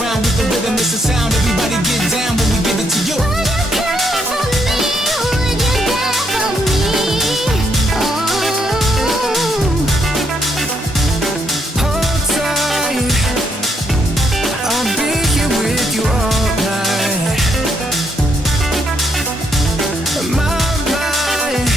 around with the rhythm, it's a sound. Everybody get down when we give it to you. Would you care for me? Would you care for me? Hold tight, I'll be here with you all night. My mind,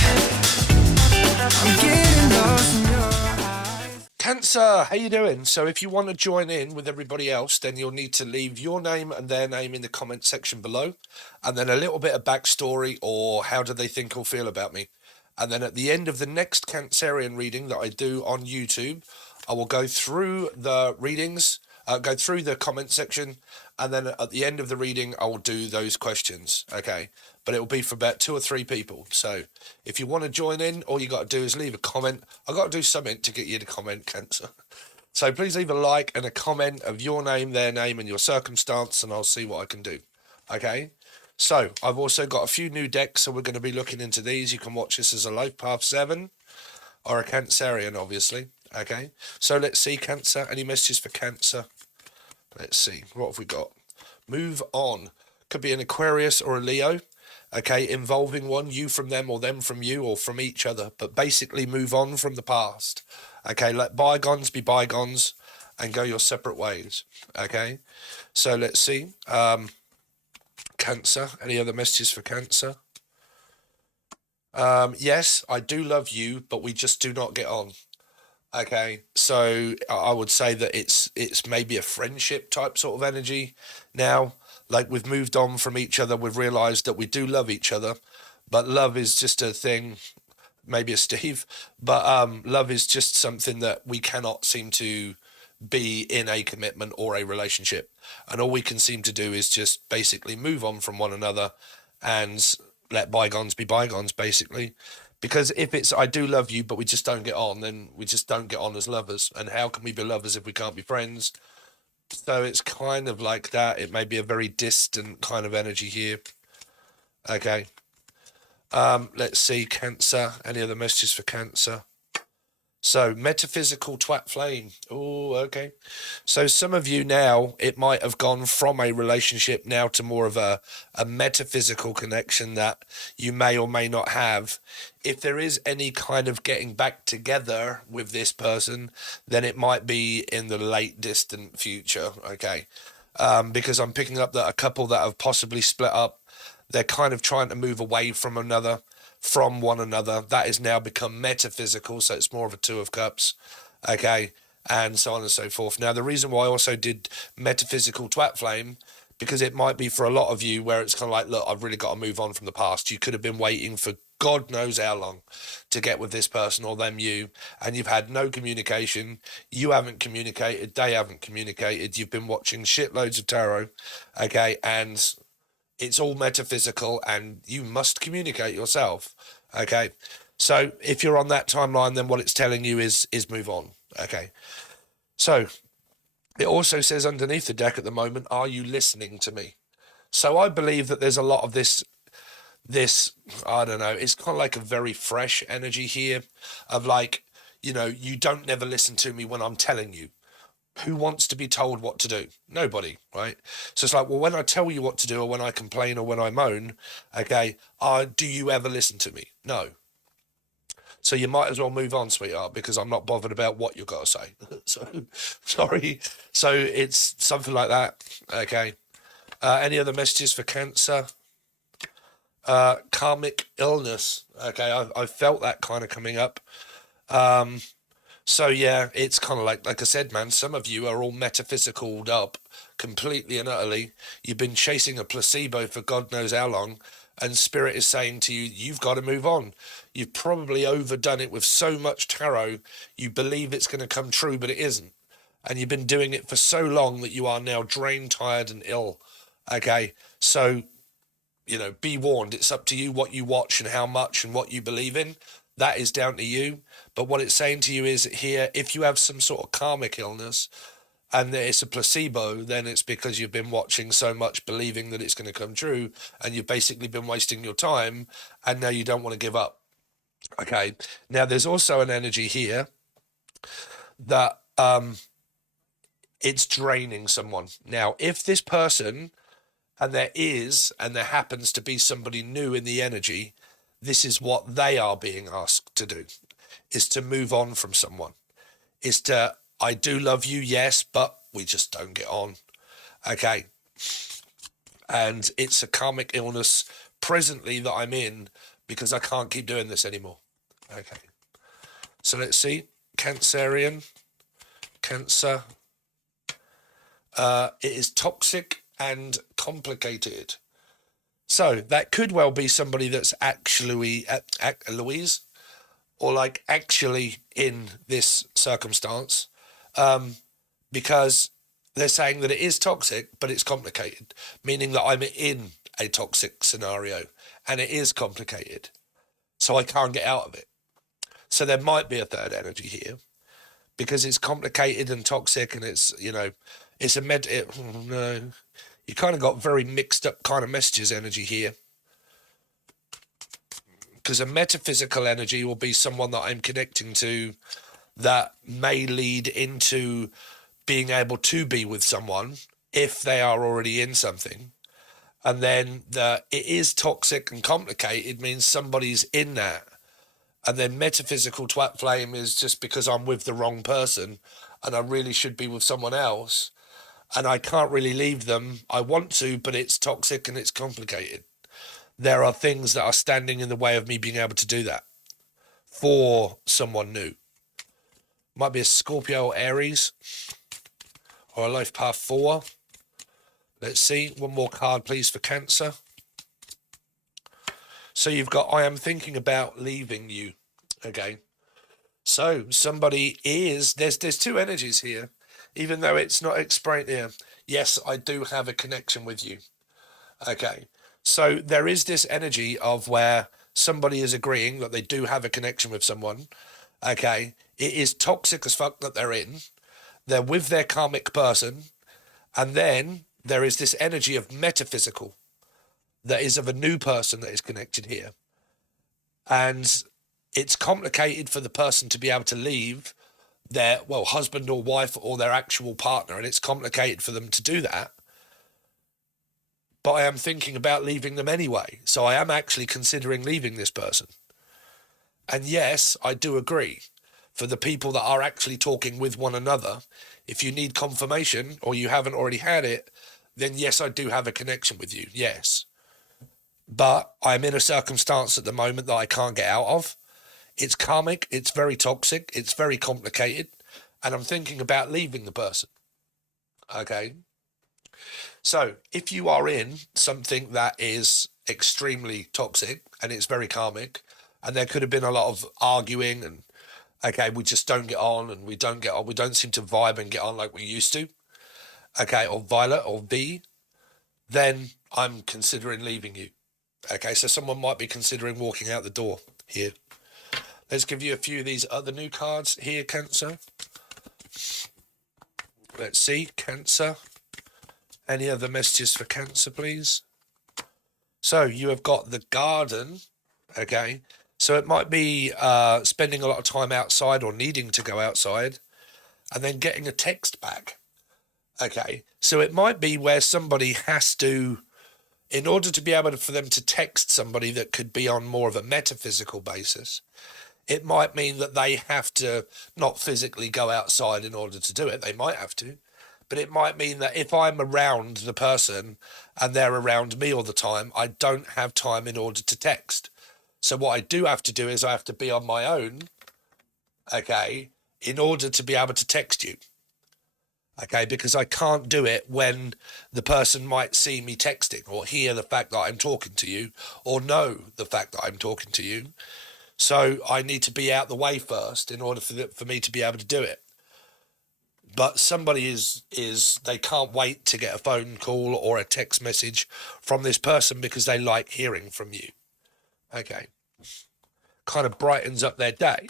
I'm getting lost in your eyes. Cancer, how you doing? So if you want to join in with everybody else, then you'll need to leave your name and their name in the comment section below, and then a little bit of backstory or how do they think or feel about me. And then at the end of the next Cancerian reading that I do on YouTube, I will go through the readings, go through the comment section, and then at the end of the reading, I will do those questions, okay? But it will be for about 2 or 3 people. So if you want to join in, all you got to do is leave a comment. I've got to do something to get you to comment, Cancer. So please leave a like and a comment of your name, their name, and your circumstance, and I'll see what I can do, okay? So I've also got a few new decks, so we're going to be looking into these. You can watch this as a Life Path 7 or a Cancerian, obviously, okay? So let's see, Cancer. Any messages for Cancer? Let's see. What have we got? Move on. Could be an Aquarius or a Leo, okay? Involving one, you from them or them from you or from each other. But basically move on from the past, okay? Let bygones be bygones and go your separate ways, okay? So let's see. Cancer. Any other messages for Cancer? Yes, I do love you, but we just do not get on. Okay, so I would say that it's maybe a friendship type sort of energy now. Like we've moved on from each other, we've realised that we do love each other, but love is just a thing, maybe a Steve, but love is just something that we cannot seem to be in a commitment or a relationship. And all we can seem to do is just basically move on from one another and let bygones be bygones, basically. Because if it's, I do love you, but we just don't get on, then we just don't get on as lovers. And how can we be lovers if we can't be friends? So it's kind of like that. It may be a very distant kind of energy here. Okay. Let's see, Cancer. Any other messages for Cancer? So, metaphysical twat flame. Oh, okay. So some of you now, it might have gone from a relationship now to more of a metaphysical connection that you may or may not have. If there is any kind of getting back together with this person, then it might be in the late distant future, okay? Because I'm picking up that a couple that have possibly split up, they're kind of trying to move away from one another. That has now become metaphysical, so it's more of a 2 of Cups, okay, and so on and so forth. Now, the reason why I also did metaphysical twat flame, because it might be for a lot of you where it's kind of like, look, I've really got to move on from the past. You could have been waiting for God knows how long to get with this person or them you, and you've had no communication. You haven't communicated, they haven't communicated. You've been watching shitloads of tarot, okay, and it's all metaphysical and you must communicate yourself, okay? So if you're on that timeline, then what it's telling you is move on, okay? So it also says underneath the deck at the moment, are you listening to me? So I believe that there's a lot of this, I don't know, it's kind of like a very fresh energy here of like, you know, you don't never listen to me when I'm telling you. Who wants to be told what to do? Nobody, right? So it's like, well, when I tell you what to do or when I complain or when I moan, okay, do you ever listen to me? No. So you might as well move on, sweetheart, because I'm not bothered about what you've got to say. So, sorry. So it's something like that, okay? Any other messages for Cancer? Karmic illness, okay? I felt that kind of coming up. So yeah, it's kind of like I said, man, some of you are all metaphysicaled up completely and utterly. You've been chasing a placebo for God knows how long, and Spirit is saying to you, you've got to move on. You've probably overdone it with so much tarot, you believe it's going to come true, but it isn't. And you've been doing it for so long that you are now drained, tired, and ill. Okay, so, you know, be warned. It's up to you what you watch and how much and what you believe in. That is down to you. But what it's saying to you is here, if you have some sort of karmic illness and it's a placebo, then it's because you've been watching so much, believing that it's going to come true, and you've basically been wasting your time, and now you don't want to give up. Okay. Now, there's also an energy here that it's draining someone. Now, if this person, and there happens to be somebody new in the energy, this is what they are being asked to do, is to move on from someone, is to, I do love you, yes, but we just don't get on. Okay. And it's a karmic illness presently that I'm in because I can't keep doing this anymore. Okay. So let's see. Cancerian. Cancer. It is toxic and complicated. So that could well be somebody that's actually, Louise, or like actually in this circumstance, because they're saying that it is toxic, but it's complicated, meaning that I'm in a toxic scenario and it is complicated. So I can't get out of it. So there might be a third energy here because it's complicated and toxic, and it's, you know, it's a no, you kind of got very mixed up kind of messages energy here. Because a metaphysical energy will be someone that I'm connecting to that may lead into being able to be with someone if they are already in something. And then it is toxic and complicated means somebody's in that. And then metaphysical twat flame is just because I'm with the wrong person and I really should be with someone else and I can't really leave them. I want to, but it's toxic and it's complicated. There are things that are standing in the way of me being able to do that for someone new. Might be a Scorpio or Aries or a life path 4. Let's see. One more card, please, for Cancer. So you've got, I am thinking about leaving you. Okay. So somebody is, there's two energies here, even though it's not explained here. Yes, I do have a connection with you. Okay. So there is this energy of where somebody is agreeing that they do have a connection with someone. Okay. It is toxic as fuck that they're in. They're with their karmic person. And then there is this energy of metaphysical that is of a new person that is connected here. And it's complicated for the person to be able to leave their, well, husband or wife or their actual partner. And it's complicated for them to do that. But I am thinking about leaving them anyway. So I am actually considering leaving this person. And yes, I do agree. For the people that are actually talking with one another, if you need confirmation or you haven't already had it, then yes, I do have a connection with you. Yes. But I'm in a circumstance at the moment that I can't get out of. It's karmic. It's very toxic. It's very complicated. And I'm thinking about leaving the person. Okay. So if you are in something that is extremely toxic and it's very karmic, and there could have been a lot of arguing and, okay, we just don't get on and we don't get on. We don't seem to vibe and get on like we used to. Okay. Or Violet or V, then I'm considering leaving you. Okay. So someone might be considering walking out the door here. Let's give you a few of these other new cards here, Cancer. Let's see, Cancer. Any other messages for Cancer, please? So you have got the garden, okay? So it might be spending a lot of time outside or needing to go outside and then getting a text back, okay? So it might be where somebody has to, in order to be able for them to text somebody that could be on more of a metaphysical basis, it might mean that they have to not physically go outside in order to do it. They might have to. But it might mean that if I'm around the person and they're around me all the time, I don't have time in order to text. So what I do have to do is I have to be on my own, okay, in order to be able to text you. Okay, because I can't do it when the person might see me texting or hear the fact that I'm talking to you or know the fact that I'm talking to you. So I need to be out the way first in order for me to be able to do it. But somebody is they can't wait to get a phone call or a text message from this person because they like hearing from you. Okay. Kind of brightens up their day.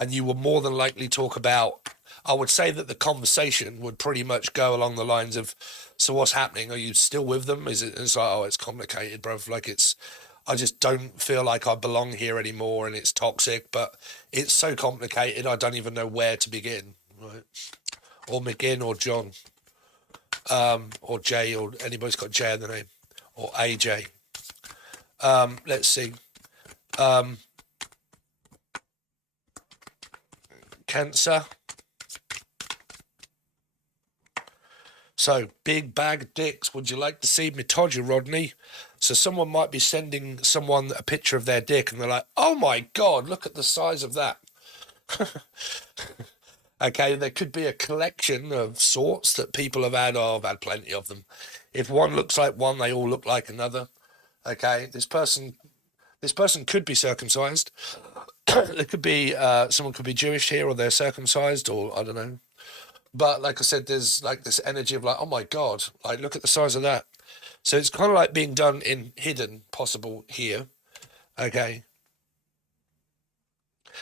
And you will more than likely talk about, I would say that the conversation would pretty much go along the lines of, so what's happening? Are you still with them? It's like, oh, it's complicated, bro. Like I just don't feel like I belong here anymore and it's toxic, but it's so complicated I don't even know where to begin. Right? or McGinn or John, or Jay, or anybody's got J in the name, or AJ. Let's see. Cancer. So, big bag of dicks. Would you like to see me told you, Rodney? So someone might be sending someone a picture of their dick and they're like, oh my God, look at the size of that. Okay, there could be a collection of sorts that people have had. Oh, I've had plenty of them. If one looks like one, they all look like another. Okay, this person could be circumcised. There could be someone could be Jewish here, or they're circumcised, or I don't know. But like I said, there's like this energy of like, oh my God, like look at the size of that. So it's kind of like being done in hidden, possible here. Okay.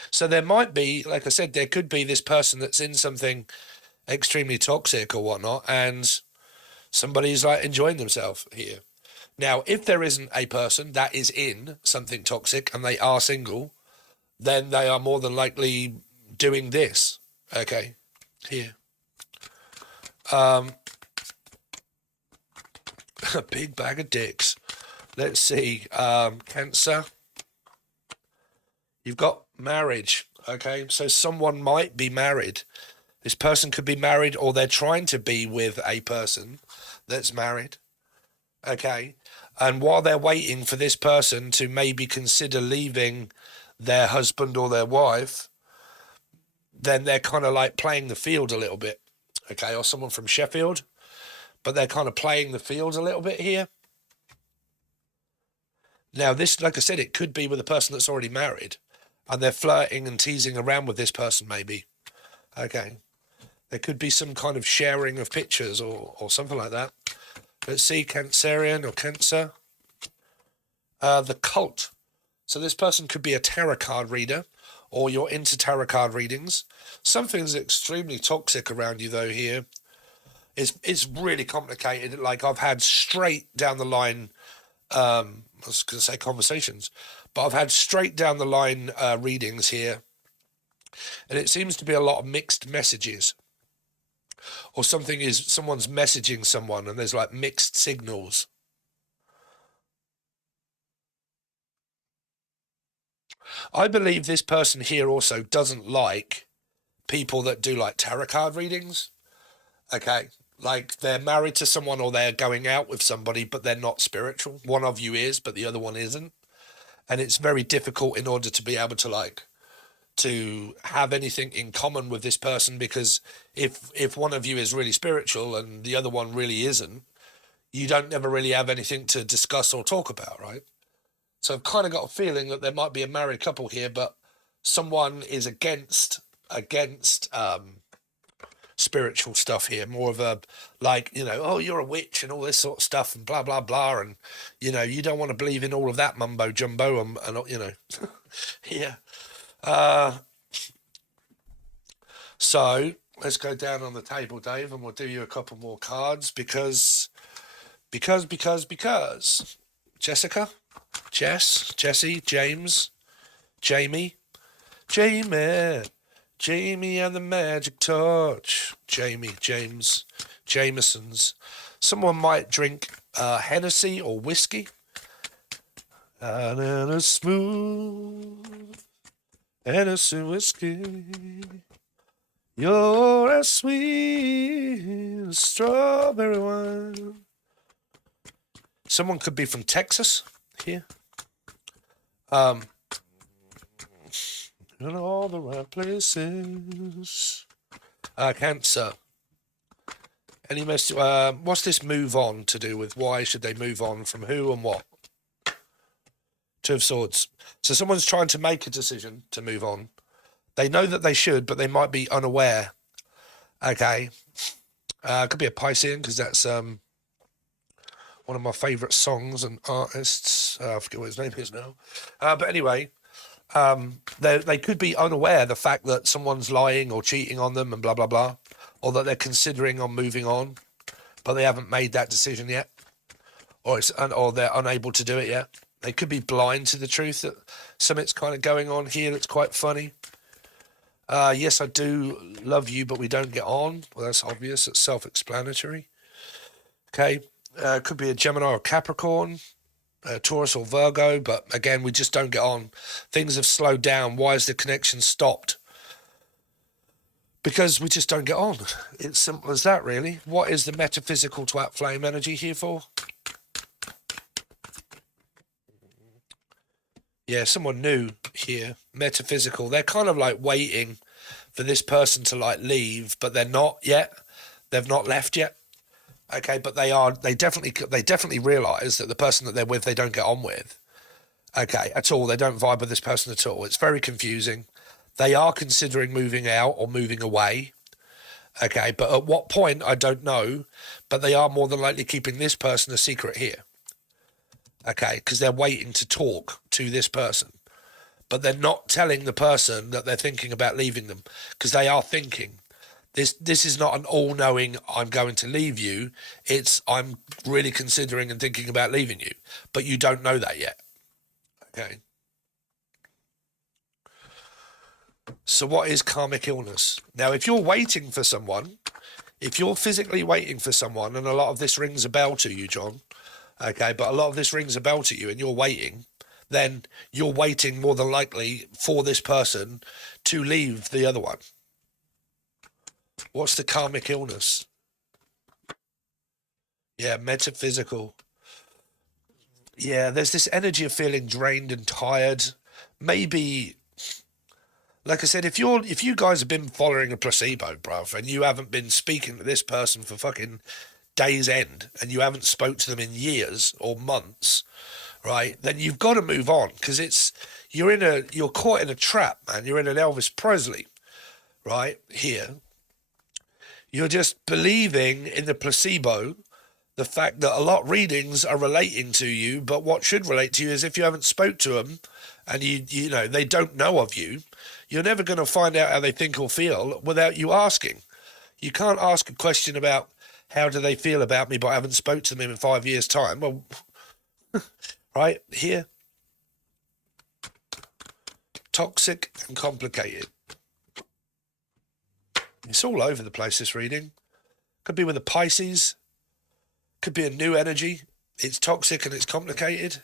So there might be, like I said, there could be this person that's in something extremely toxic or whatnot, and somebody's like enjoying themselves here. Now, if there isn't a person that is in something toxic and they are single, then they are more than likely doing this. Okay, here. A big bag of dicks. Let's see. Cancer. You've got marriage. Okay, so someone might be married. This person could be married, or they're trying to be with a person that's married. Okay, and while they're waiting for this person to maybe consider leaving their husband or their wife, then they're kind of like playing the field a little bit. Okay, or someone from Sheffield, but they're kind of playing the field a little bit here. Now, this, like I said, it could be with a person that's already married, and they're flirting and teasing around with this person, maybe. Okay, there could be some kind of sharing of pictures or something like that. Let's see, Cancerian or Cancer. The cult. So this person could be a tarot card reader, or you're into tarot card readings. Something's extremely toxic around you, though, here. It's really complicated. Like, I've had straight down the line, I was going to say conversations, but I've had straight down the line readings here. And it seems to be a lot of mixed messages. Or someone's messaging someone and there's like mixed signals. I believe this person here also doesn't like people that do like tarot card readings. Okay, like they're married to someone or they're going out with somebody, but they're not spiritual. One of you is, but the other one isn't. And it's very difficult in order to be able to have anything in common with this person, because if one of you is really spiritual and the other one really isn't, you don't never really have anything to discuss or talk about, right? So I've kind of got a feeling that there might be a married couple here, but someone is against spiritual stuff here, more of a, like, you know, oh, you're a witch and all this sort of stuff and blah, blah, blah. And, you know, you don't want to believe in all of that mumbo jumbo and you know, yeah. So let's go down on the table, Dave, and we'll do you a couple more cards because Jessica, Jess, Jesse, James, Jamie and the magic touch. Jamie, James, Jameson's. Someone might drink Hennessy or whiskey. And a smooth Hennessy whiskey. You're as sweet as strawberry wine. Someone could be from Texas here. In all the right places. Cancer. Any message? What's this move on to do with? Why should they move on from who and what? Two of Swords. So someone's trying to make a decision to move on. They know that they should, but they might be unaware. Okay. Could be a Piscean, because that's one of my favourite songs and artists. I forget what his name is now. But anyway, they could be unaware of the fact that someone's lying or cheating on them and blah, blah, blah. Or that they're considering on moving on, but they haven't made that decision yet. Or they're unable to do it yet. They could be blind to the truth that something's kind of going on here that's quite funny. Yes, I do love you, but we don't get on. Well, that's obvious. It's self-explanatory. Okay. Could be a Gemini or Capricorn, Taurus or Virgo, but again, we just don't get on. Things have slowed down. Why is the connection stopped? Because we just don't get on. It's simple as that, really. What is the metaphysical twat flame energy here for? Yeah, someone new here. Metaphysical. They're kind of like waiting for this person to like leave, but they're not yet. They've not left yet. Okay, but they definitely realise that the person that they're with, they don't get on with. Okay, at all. They don't vibe with this person at all. It's very confusing. They are considering moving out or moving away. Okay, but at what point, I don't know. But they are more than likely keeping this person a secret here. Okay, because they're waiting to talk to this person. But they're not telling the person that they're thinking about leaving them, because they are thinking. This is not an all-knowing, I'm going to leave you. It's, I'm really considering and thinking about leaving you. But you don't know that yet. Okay. So what is karmic illness? Now, if you're waiting for someone, if you're physically waiting for someone, and a lot of this rings a bell to you, John, okay, but a lot of this rings a bell to you and you're waiting, then you're waiting more than likely for this person to leave the other one. What's the karmic illness? Yeah, metaphysical. Yeah, there's this energy of feeling drained and tired. Maybe, like I said, if you guys have been following a placebo, bruv, and you haven't been speaking to this person for fucking days end, and you haven't spoke to them in years or months, right? Then you've got to move on, because you're caught in a trap, man. You're in an Elvis Presley, right? Here, you're just believing in the placebo. The fact that a lot of readings are relating to you, but what should relate to you is if you haven't spoke to them and you know, they don't know of you, you're never going to find out how they think or feel without you asking. You can't ask a question about how do they feel about me, but I haven't spoke to them in 5 years' time. Well, right here, toxic and complicated. It's all over the place, this reading. Could be with a Pisces. Could be a new energy. It's toxic and it's complicated.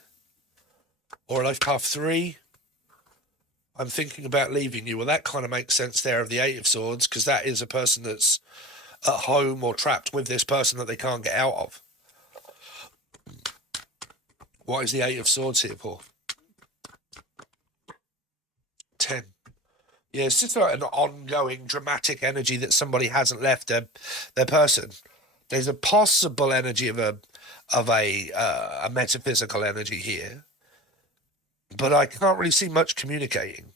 Or life path 3. I'm thinking about leaving you. Well, that kind of makes sense there of the 8 of Swords, because that is a person that's at home or trapped with this person that they can't get out of. What is the 8 of Swords here for? 10. Yeah, it's just like an ongoing dramatic energy that somebody hasn't left their person. There's a possible energy of a metaphysical energy here, but I can't really see much communicating.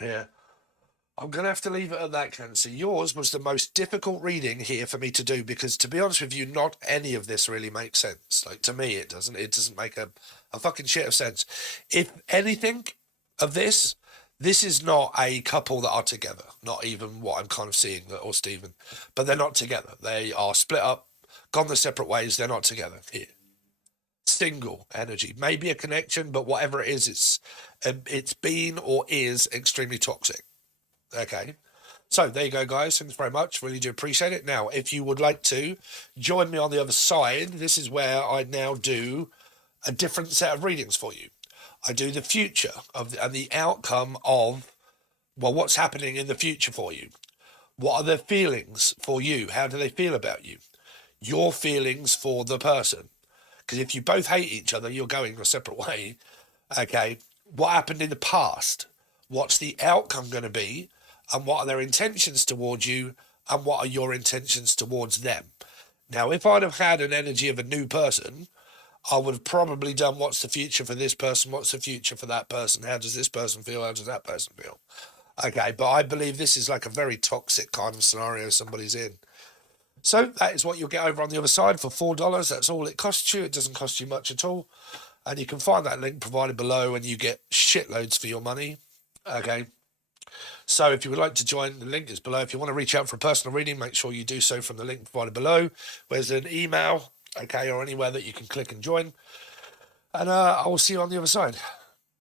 Yeah. I'm going to have to leave it at that, Cancer. Yours was the most difficult reading here for me to do because, to be honest with you, not any of this really makes sense. Like, to me, it doesn't. It doesn't make a fucking shit of sense. If anything of this is not a couple that are together. Not even what I'm kind of seeing, or Stephen. But they're not together. They are split up, gone their separate ways. They're not together here. Single energy. Maybe a connection, but whatever it is, it's been or is extremely toxic. Okay, so there you go, guys. Thanks very much. Really do appreciate it. Now, if you would like to join me on the other side, this is where I now do a different set of readings for you. I do the future and the outcome of, well, what's happening in the future for you. What are their feelings for you? How do they feel about you? Your feelings for the person. Because if you both hate each other, you're going a separate way. Okay, what happened in the past? What's the outcome going to be? And what are their intentions towards you, and what are your intentions towards them? Now, if I'd have had an energy of a new person, I would have probably done what's the future for this person, what's the future for that person, how does this person feel, how does that person feel? Okay, but I believe this is like a very toxic kind of scenario somebody's in. So that is what you'll get over on the other side for $4. That's all it costs you. It doesn't cost you much at all. And you can find that link provided below, and you get shitloads for your money. Okay. So if you would like to join, the link is below. If you want to reach out for a personal reading, make sure you do so from the link provided below. There's an email, okay, or anywhere that you can click and join. And I will see you on the other side.